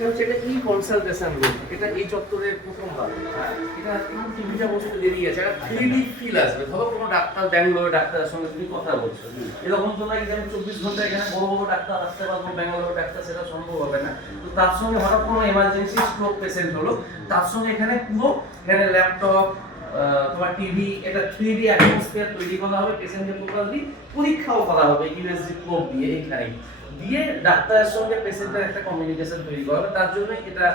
এটা হচ্ছে একটা ই কনসালটেশন রুম, এটা এই চত্বরের প্রথম ভাগ। এটা টিভিটা বস্তু বেরিয়ে আছে, একটা 3D ফিল আসবে। ধরো কোনো ডাক্তার ব্যাঙ্গালোরের ডাক্তারের সঙ্গে তুমি কথা বলছো, এরকম তো নয় যে আমি 24 ঘন্টা এখানে বড় বড় ডাক্তার আসতে পারবো, ব্যাঙ্গালোরের ডাক্তার, সেটা সম্ভব হবে না। তো তার সঙ্গে হঠাৎ কোনো এমার্জেন্সি স্ট্রোক পেশেন্ট হলো, তার সঙ্গে এখানে পুরো এখানে ল্যাপটপ, তোমার টিভি, এটা 3D অ্যাটমসফিয়ার তৈরি করা হবে। পেশেন্টকে প্রপারলি পরীক্ষাও করা হবে ইউএসজি প্রোব দিয়ে, এইখানে দিয়ে ডাক্তারের সঙ্গে পেশেন্টের একটা কমিউনিকেশন তৈরি করা হবে। তার জন্য এটা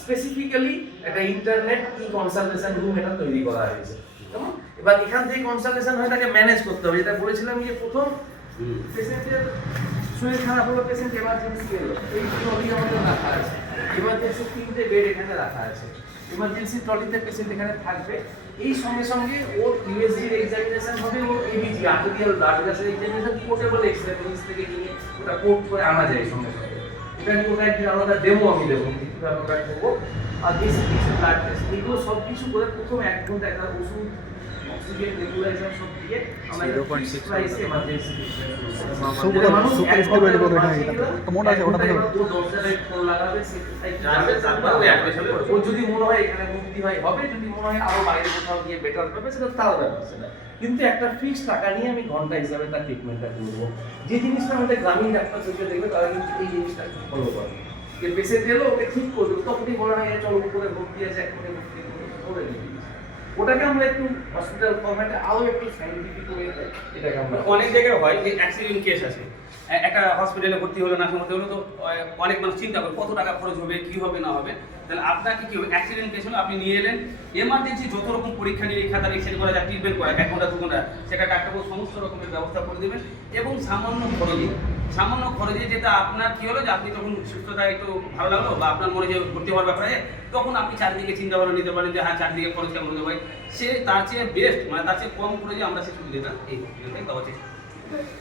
স্পেসিফিক্যালি একটা ইন্টারনেট ই কনসালটেশন রুম এটা তৈরি করা হয়েছে। কেমন? এবার এখান থেকে কনসালটেশন হয়ে তাকে ম্যানেজ করতে হবে। যেটা বলেছিলাম যে প্রথম পেশেন্টের শরীর খারাপ হলো, পেশেন্ট এমার্জেন্সি এলো, এই ট্রলি আমাদের রাখা আছে। এমার্জেন্সি 3টে বেড এখানে রাখা আছে। এমার্জেন্সি ট্রলিতে পেশেন্ট এখানে থাকবে। এই সঙ্গে সঙ্গে ওর ইউএসজির এক্সামিনেশন হবে, ওর এবিজি আর্টেরিয়াল ব্লাড গ্যাসের এক্সামিনেশন পোর্টেবল এক্সরে পেন্স থেকে নিয়ে ওটা পোর্ট করে আনা যায় সঙ্গে সঙ্গে। এটা নিয়ে ওটা একদিন আলাদা ডেমো আমি দেবো, কীভাবে ওটা করবো। আর বেসিক কিছু ব্লাড টেস্ট, এগুলো সব কিছু করে প্রথম 1 ঘন্টা একটা ওষুধ, অক্সিজেন, নেবুলাইজার সব দিয়ে আমরা 0.6 প্রাইসে এমার্জেন্সি মানুষ এক ঘন্টা করে না, এটা তো মোটা আছে, ওটা তো 10 টাকা ফোন লাগাবে, ও যদি মনে হয় এখানে মুক্তি হয় হবে, যদি মনে হয় আরো বাইরে কোথাও গিয়ে বেটার পাবে সেটা তার ব্যাপার। সেটা কিন্তু একটা ফিক্সড টাকা নিয়ে আমি ঘন্টা হিসাবে তার ট্রিটমেন্টটা করবো। যে জিনিসটা আমাদের গ্রামীণ ডাক্তার চোখে দেখবে তারা কিন্তু এই জিনিসটা ফলো করে, যে পেশেন্ট এলো ওকে ঠিক করবে, তখনই বলা হয় চলো উপরে ভর্তি আছে, এক মিনিটে ভর্তি করে দিবি। ওটাকে আমরা একটু হসপিটাল ফরম্যাটে আরো একটু সাইন্টিফিক ওয়েতে এটাকে আমরা অনেক জায়গায় হয় যে অ্যাক্সিডেন্ট কেস আছে, একটা হসপিটালে ভর্তি হলো, না হতে হলো, তো অনেক মানুষ চিন্তা করে কত টাকা খরচ হবে, কি হবে না হবে। তাহলে আপনাকে কি হবে, অ্যাক্সিডেন্ট কেস হলো, আপনি নিয়ে এলেন, এমার্জেন্সি যত রকম পরীক্ষা নিরীক্ষা তার এক্সরে করা যায়, ট্রিটমেন্ট করা 1 ঘন্টা 2 ঘন্টা, সেটা ডাক্তারবাবু সমস্ত রকমের ব্যবস্থা করে দেবেন। এবং সামান্য খরচে যেটা আপনার কি হলো যে আপনি তখন সুস্থতা একটু ভালো লাগলো, বা আপনার মনে যে ভর্তি হওয়ার ব্যাপারে, তখন আপনি চারদিকে চিন্তা ভাবনা নিতে পারেন যে হ্যাঁ চারদিকে খরচ কেমন হতে পারে, সে তার চেয়ে বেস্ট, মানে তার চেয়ে কম করে যে আমরা সেই সুবিধাটা এই হসপিটালে দেওয়া চেষ্টা করি।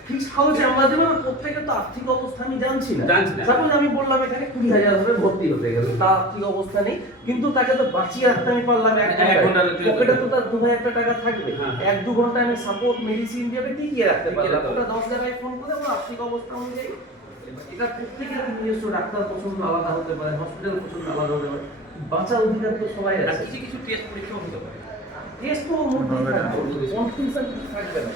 ফিক্সড খরচে আমরা দেবো না। প্রত্যেকের তো আর্থিক অবস্থা আমি জানছি না। সাপোজ আমি বললাম এখানে 20,000 ধরে ভর্তি হতে গেল, তার আর্থিক অবস্থা নেই, কিন্তু তাকে তো বাঁচিয়ে রাখতে আমি পারলাম 1 ঘন্টা, পকেটে তো তার 2,000 টাকা থাকবে। 1-2 ঘন্টা আমি সাপোর্ট মেডিসিন দিয়ে টিকিয়ে রাখতে পারলাম। ওটা 10 জায়গায় ফোন করে আমার আর্থিক অবস্থা অনুযায়ী। এটা প্রত্যেকের নিজস্ব ডাক্তার পছন্দ আলাদা হতে পারে, হসপিটাল পছন্দ আলাদা হতে পারে, বাঁচার অধিকার তো সবাই আছে। কিছু টেস্ট পরীক্ষাও হতে পারে, টেস্ট তো মধ্যেই থাকবে, কনফিউশন থাকবে না।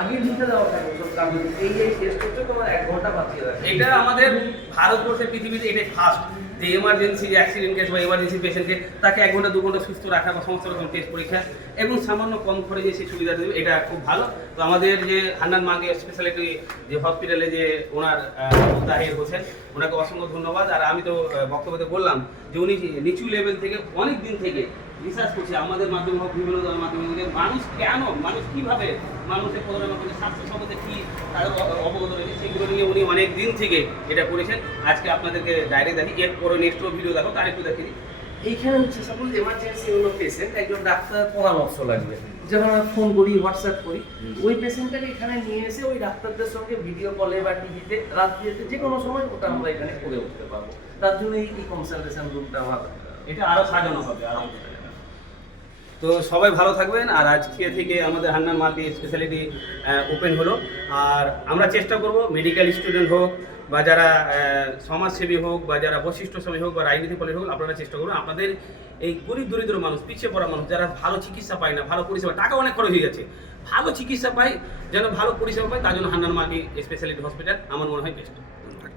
আগে লিখে দেওয়া থাকে সব কাজ, এই টেস্ট করতে তোমার 1 ঘন্টা বাঁচিয়ে রাখে। এটা আমাদের ভারতবর্ষে, পৃথিবীতে এটাই ফার্স্ট যে এমার্জেন্সি অ্যাক্সিডেন্ট কেস বা এমার্জেন্সি পেশেন্টকে তাকে 1 ঘন্টা 2 ঘন্টা সুস্থ রাখা বা সমস্ত রকম টেস্ট পরীক্ষা এবং সামান্য কম খরচে সেই সুবিধা দেবে, এটা খুব ভালো। তো আমাদের যে হান্নান মার্গে স্পেশালিটি যে হসপিটালে যে ওনার তাহির হোসেন, ওনাকে অসংখ্য ধন্যবাদ। আর আমি তো বক্তব্যতে বললাম যে উনি নিচু লেভেল থেকে অনেক দিন থেকে রিসার্চ করছে, আমাদের মাধ্যমে হোক, বিভিন্ন ধরনের মাধ্যমে, মানুষ কেন, মানুষ কীভাবে, মানুষের প্রধান স্বাস্থ্য সম্বন্ধে কী তাদের অবগত রয়েছে, সেগুলো নিয়ে উনি অনেক দিন থেকে এটা করেছেন। আজকে আপনাদেরকে ডাইরেক্ট দেখি, এরপরে নেক্সট ভিডিও দেখো, তার একটু দেখে দিই। এইখানে হচ্ছে সাপোজ এমার্জেন্সি হলো পেশেন্ট, একজন ডাক্তার পরামর্শ লাগবে, যখন আমরা ফোন করি, হোয়াটসঅ্যাপ করি, ওই পেশেন্টটাকে এখানে নিয়ে এসে ওই ডাক্তারদের সঙ্গে ভিডিও কলে বা টিভিতে রাত্রিতে যে কোনো সময় ওটা আমরা এখানে করে উঠতে পারবো। তার জন্য এই কনসালটেশন রুমটা আমার এটা আরও সাজানো হবে আরও। তো সবাই ভালো থাকবেন। আর আজকে থেকে আমাদের হান্নান মাল্টি স্পেশালিটি ওপেন হলো। আর আমরা চেষ্টা করব মেডিকেল স্টুডেন্ট হোক বা যারা সমাজসেবী হোক বা যারা বৈশিষ্ট্য সেবী হোক বা রাজনীতি পলিট হোক, আপনারা চেষ্টা করুন আপনাদের এই গরিব দরিদ্র মানুষ, পিছিয়ে পড়া মানুষ, যারা ভালো চিকিৎসা পায় না, ভালো পরিষেবা, টাকা অনেক খরচ হয়ে যাচ্ছে, ভালো চিকিৎসা পায়, যেন ভালো পরিষেবা পায়, তার জন্য হান্নান মাল্টি স্পেশালিটি হসপিটাল আমার মনে হয় বেস্ট। ধন্যবাদ।